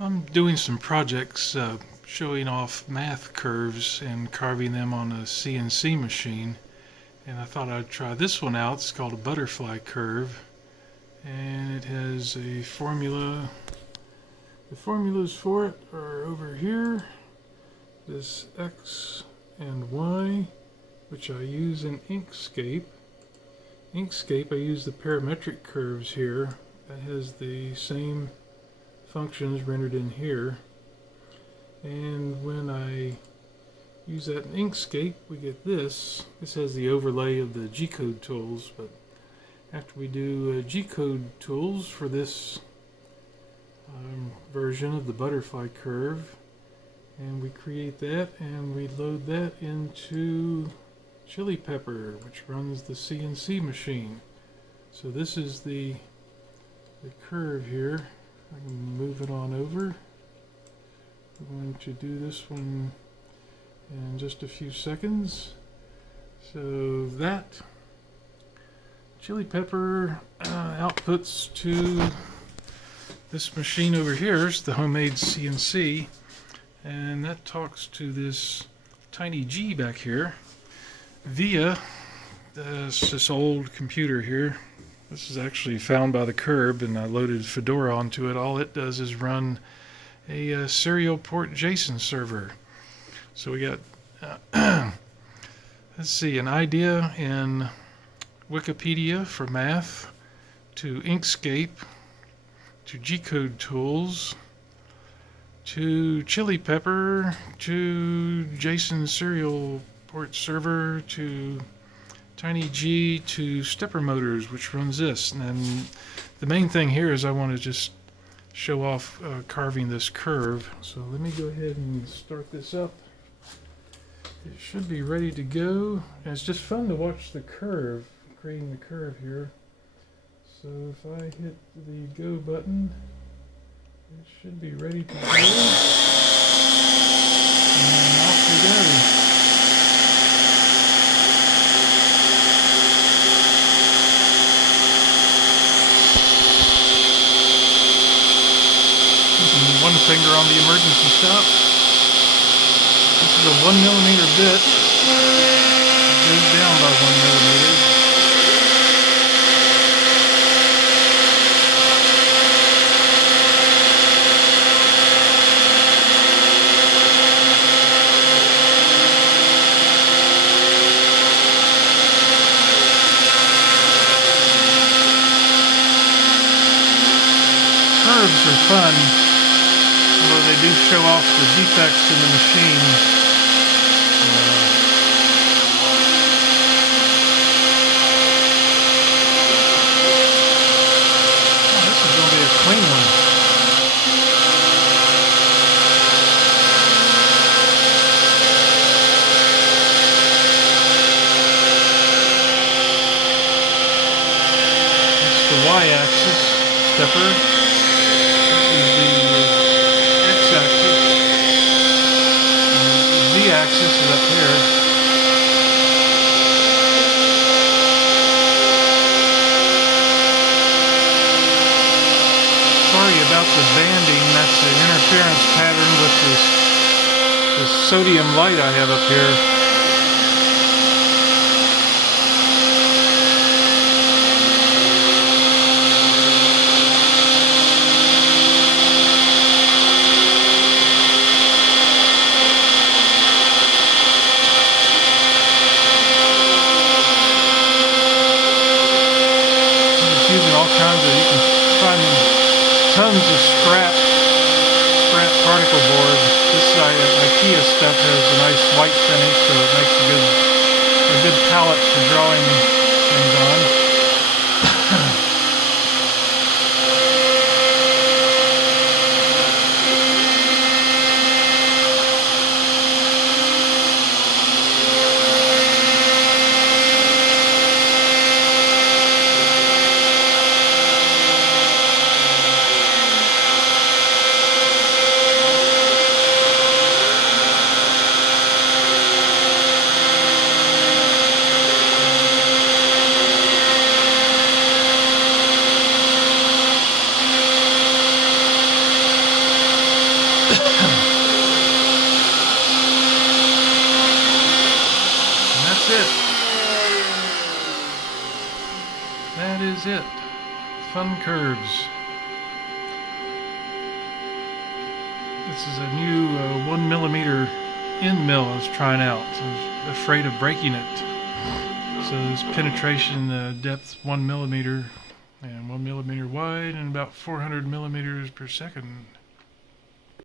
I'm doing some projects showing off math curves and carving them on a CNC machine. And I thought I'd try this one out. It's called a butterfly curve. And it has a formula. The formulas for it are over here. This X and Y, which I use in Inkscape. Inkscape, I use the parametric curves here. That has the same functions rendered in here, and when I use that in Inkscape we get this. This has the overlay of the G-code tools, but after we do G-code tools for this version of the butterfly curve, and we create that and we load that into Chili Pepper, which runs the CNC machine. So this is the curve here. I can move it on over. We're going to do this one in just a few seconds. So that Chili Pepper outputs to this machine over here is the homemade CNC, and that talks to this tiny G back here via this old computer here. This is actually found by the curb, and I loaded Fedora onto it. All it does is run a serial port JSON server. So we got, let's see, an idea in Wikipedia for math, to Inkscape, to G-code tools, to Chili Pepper, to JSON serial port server, to Tiny G, to Stepper Motors, which runs this. And then the main thing here is I want to just show off carving this curve. So let me go ahead and start this up. It should be ready to go. And it's just fun to watch the curve, creating the curve here. So if I hit the go button, it should be ready to go. And off we go. One finger on the emergency stop. This is a 1mm bit. It goes down by 1mm. Curves are fun. Although they do show off the defects in the machine. This is going to be a clean one. It's the y-axis stepper. This is the x-axis. Z-axis is up here. Sorry about the banding. That's an interference pattern with this sodium light I have up here. Using all kinds of, you can find tons of scrap particle board. This IKEA stuff has a nice white finish, so it makes a good palette for drawing things on. that's it. That is it. Fun curves. This is a new 1mm end mill I was trying out. So I was afraid of breaking it. So this penetration depth 1mm and 1mm wide and about 400 millimeters per second.